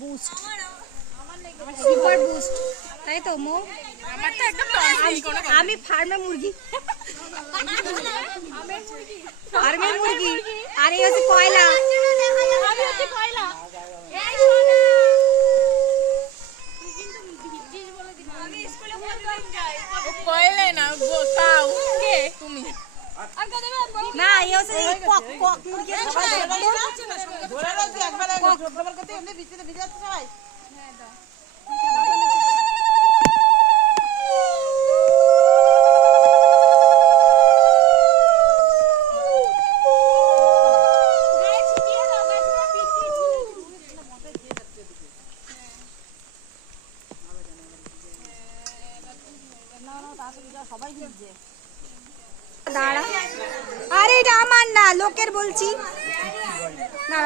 Boost, super boost, তাই তো মো? আমি ফার্মে মুরগি, ফার্মের মুরগি, আর এই হচ্ছে কয়লা। না এই হচ্ছে কক কক মুরগি। দাঁড়া, আরে এটা আমার না, লোকের বলছি। না